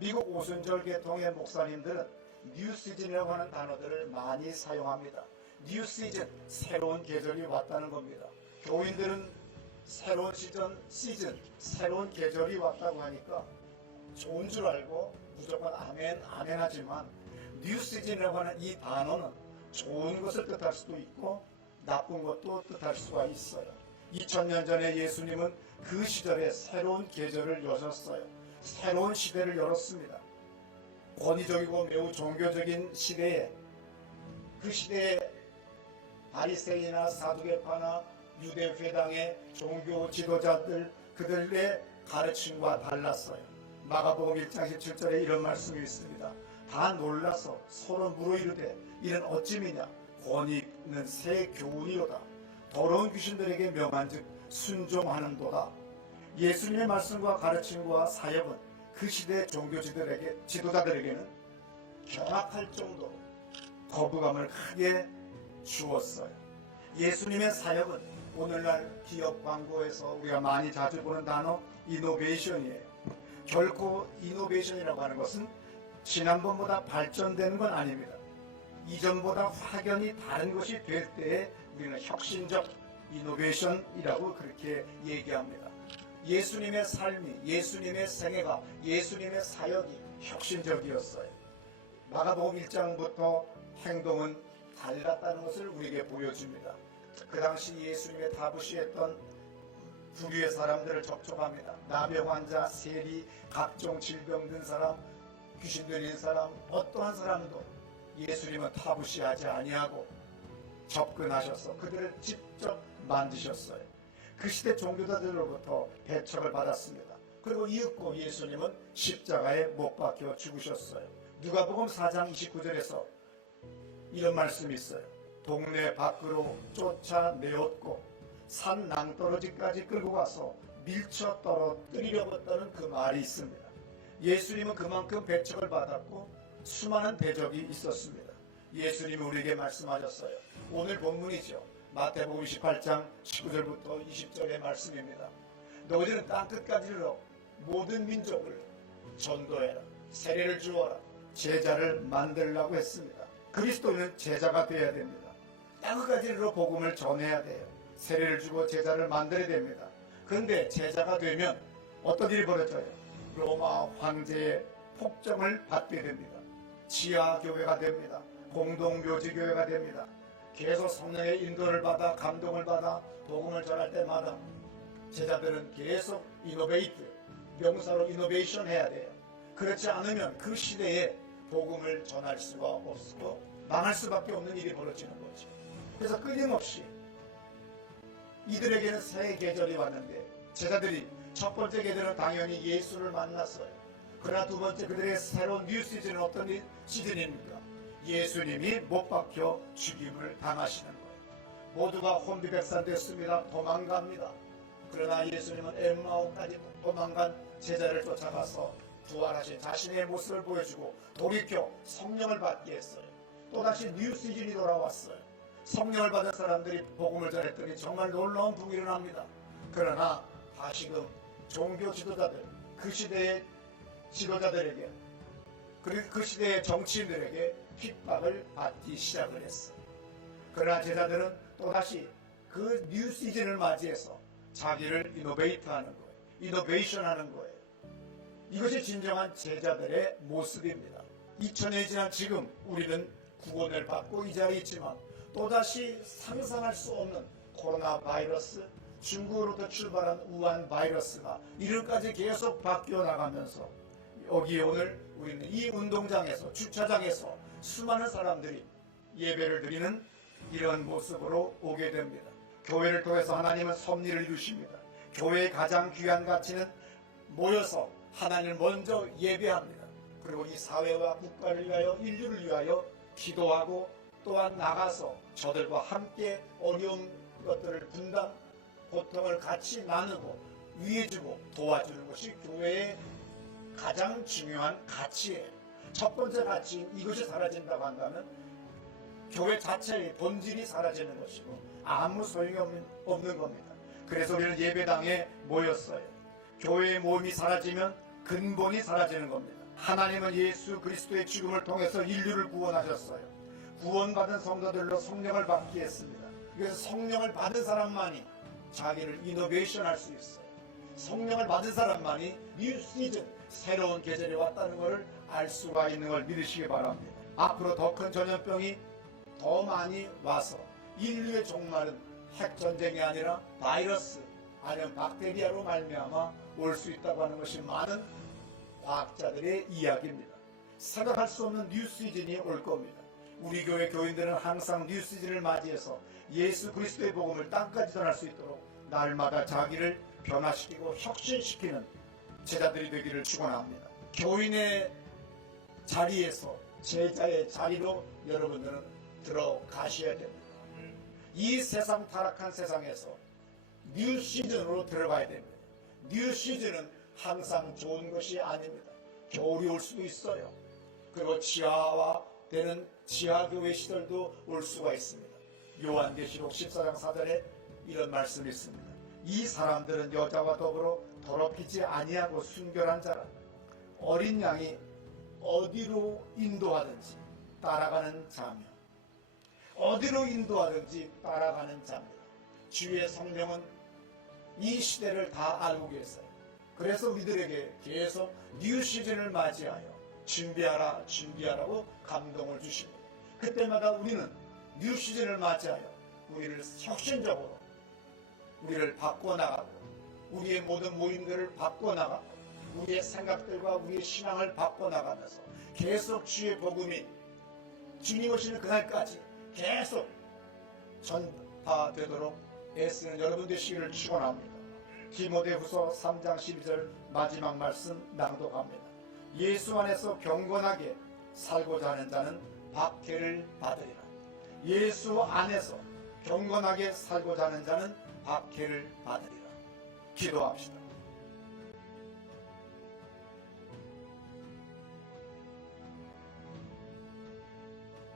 미국 오순절 계통의 목사님들은 뉴 시즌이라고 하는 단어들을 많이 사용합니다. 뉴 시즌, 새로운 계절이 왔다는 겁니다. 교인들은 새로운 시즌, 새로운 계절이 왔다고 하니까 좋은 줄 알고 무조건 아멘, 아멘 하지만 뉴 시즌이라고 하는 이 단어는 좋은 것을 뜻할 수도 있고 나쁜 것도 뜻할 수가 있어요. 2000년 전에 예수님은 그 시절에 새로운 계절을 여셨어요. 새로운 시대를 열었습니다. 권위적이고 매우 종교적인 시대에, 그 시대에 바리새인이나 사두개파나 유대회당의 종교 지도자들, 그들의 가르침과 달랐어요. 마가복음 1장 17절에 이런 말씀이 있습니다. 다 놀라서 서로 물어이르되 이는 어찌미냐, 권위 있는 새 교훈이로다. 더러운 귀신들에게 명한즉 순종하는도다. 예수님의 말씀과 가르침과 사역은 그 시대의 종교 지도자들에게는 경악할 정도로 거부감을 크게 주었어요. 예수님의 사역은 오늘날 기업 광고에서 우리가 많이 자주 보는 단어 이노베이션이에요. 결코 이노베이션이라고 하는 것은 지난번보다 발전되는 건 아닙니다. 이전보다 확연히 다른 것이 될 때에 우리는 혁신적 이노베이션이라고 그렇게 얘기합니다. 예수님의 삶이, 예수님의 생애가, 예수님의 사역이 혁신적이었어요. 마가복음 1장부터 행동은 달랐다는 것을 우리에게 보여줍니다. 그 당시 예수님의 다부시했던 부류의 사람들을 접촉합니다. 나병 환자, 세리, 각종 질병 든 사람, 귀신 들린 사람, 어떠한 사람도 예수님은 타부시하지 아니하고 접근하셔서 그들을 직접 만지셨어요. 그 시대 종교자들로부터 배척을 받았습니다. 그리고 이윽고 예수님은 십자가에 못 박혀 죽으셨어요. 누가복음 4장 29절에서 이런 말씀이 있어요. 동네 밖으로 쫓아내었고 산 낭떠러지까지 끌고 가서 밀쳐 떨어뜨리려고 했다는 그 말이 있습니다. 예수님은 그만큼 배척을 받았고 수많은 대적이 있었습니다. 예수님이 우리에게 말씀하셨어요. 오늘 본문이죠. 마태복음 28장 19절부터 20절의 말씀입니다. 너희들은 땅끝까지 이르러 모든 민족을 전도해라. 세례를 주어라. 제자를 만들라고 했습니다. 그리스도인은 제자가 되어야 됩니다. 땅끝까지 이르러 복음을 전해야 돼요. 세례를 주고 제자를 만들어야 됩니다. 그런데 제자가 되면 어떤 일이 벌어져요? 로마 황제의 폭정을 받게 됩니다. 지하교회가 됩니다. 공동묘지교회가 됩니다. 계속 성령의 인도를 받아 감동을 받아 복음을 전할 때마다 제자들은 계속 이노베이트, 명사로 이노베이션 해야 돼요. 그렇지 않으면 그 시대에 복음을 전할 수가 없고 망할 수밖에 없는 일이 벌어지는 거죠. 그래서 끊임없이 이들에게는 새 계절이 왔는데 제자들이 첫 번째 계절은 당연히 예수를 만났어요. 그러나 두 번째 그들의 새로운 뉴 시즌은 어떤 시즌입니까? 예수님이 못 박혀 죽임을 당하시는 거예요. 모두가 혼비백산 됐습니다. 도망갑니다. 그러나 예수님은 엠마오까지 도망간 제자를 쫓아가서 부활하신 자신의 모습을 보여주고 돌이켜 성령을 받게 했어요. 또다시 뉴 시즌이 돌아왔어요. 성령을 받은 사람들이 복음을 전했더니 정말 놀라운 부흥이 일어납니다. 그러나 다시금 종교 지도자들, 그 시대의 지도자들에게, 그리고 그 시대의 정치인들에게 핍박을 받기 시작을 했어요. 그러나 제자들은 또다시 그 뉴 시즌을 맞이해서 자기를 이노베이트 하는 거예요. 이노베이션 하는 거예요. 이것이 진정한 제자들의 모습입니다. 2000년이 지난 지금 우리는 구원을 받고 이 자리에 있지만 또다시 상상할 수 없는 코로나 바이러스, 중국으로부터 출발한 우한 바이러스가 이름까지 계속 바뀌어 나가면서 여기 오늘 우리는 이 운동장에서, 주차장에서 수많은 사람들이 예배를 드리는 이런 모습으로 오게 됩니다. 교회를 통해서 하나님은 섭리를 이루십니다. 교회의 가장 귀한 가치는 모여서 하나님을 먼저 예배합니다. 그리고 이 사회와 국가를 위하여, 인류를 위하여 기도하고 또한 나가서 저들과 함께 어려운 것들을 분담, 고통을 같이 나누고 위해주고 도와주는 것이 교회의 가장 중요한 가치예요. 첫 번째 가치인 이것이 사라진다고 한다면 교회 자체의 본질이 사라지는 것이고 아무 소용이 없는 겁니다. 그래서 우리는 예배당에 모였어요. 교회의 모임이 사라지면 근본이 사라지는 겁니다. 하나님은 예수 그리스도의 죽음을 통해서 인류를 구원하셨어요. 구원받은 성도들로 성령을 받게 했습니다. 그래서 성령을 받은 사람만이 자기를 이노베이션 할 수 있어요. 성령을 받은 사람만이 뉴 시즌, 새로운 계절이 왔다는 것을 알 수가 있는 걸 믿으시기 바랍니다. 앞으로 더 큰 전염병이 더 많이 와서 인류의 종말은 핵전쟁이 아니라 바이러스 아니면 박테리아로 말미암아 올 수 있다고 하는 것이 많은 과학자들의 이야기입니다. 생각할 수 없는 뉴 시즌이 올 겁니다. 우리 교회 교인들은 항상 뉴 시즌을 맞이해서 예수 그리스도의 복음을 땅까지 전할 수 있도록 날마다 자기를 변화시키고 혁신시키는 제자들이 되기를 축원합니다. 교인의 자리에서 제자의 자리로 여러분들은 들어가셔야 됩니다. 이 세상 타락한 세상에서 뉴 시즌으로 들어가야 됩니다. 뉴 시즌은 항상 좋은 것이 아닙니다. 겨울이 올 수도 있어요. 그리고 지하화 되는 지하교회 시절도 올 수가 있습니다. 요한계시록 14장 4절에 이런 말씀이 있습니다. 이 사람들은 여자와 더불어 더럽히지 아니하고 순결한 자라. 어린 양이 어디로 인도하든지 따라가는 자며, 어디로 인도하든지 따라가는 자입니다. 주의 성령은 이 시대를 다 알고 계세요. 그래서 우리들에게 계속 뉴 시즌을 맞이하여 준비하라 준비하라고 감동을 주십니다. 그때마다 우리는 뉴 시즌을 맞이하여 우리를 혁신적으로 우리를 바꿔나가고 우리의 모든 모임들을 바꿔나가고 우리의 생각들과 우리의 신앙을 바꿔나가면서 계속 주의 복음이 주님 오시는 그날까지 계속 전파되도록 애쓰는 여러분 되시기를 축원합니다. 디모데후서 3장 12절 마지막 말씀 낭독합니다. 예수 안에서 경건하게 살고자 하는 자는 박해를 받으리라. 예수 안에서 경건하게 살고자 하는 자는 박해를 받으리라. 기도합시다.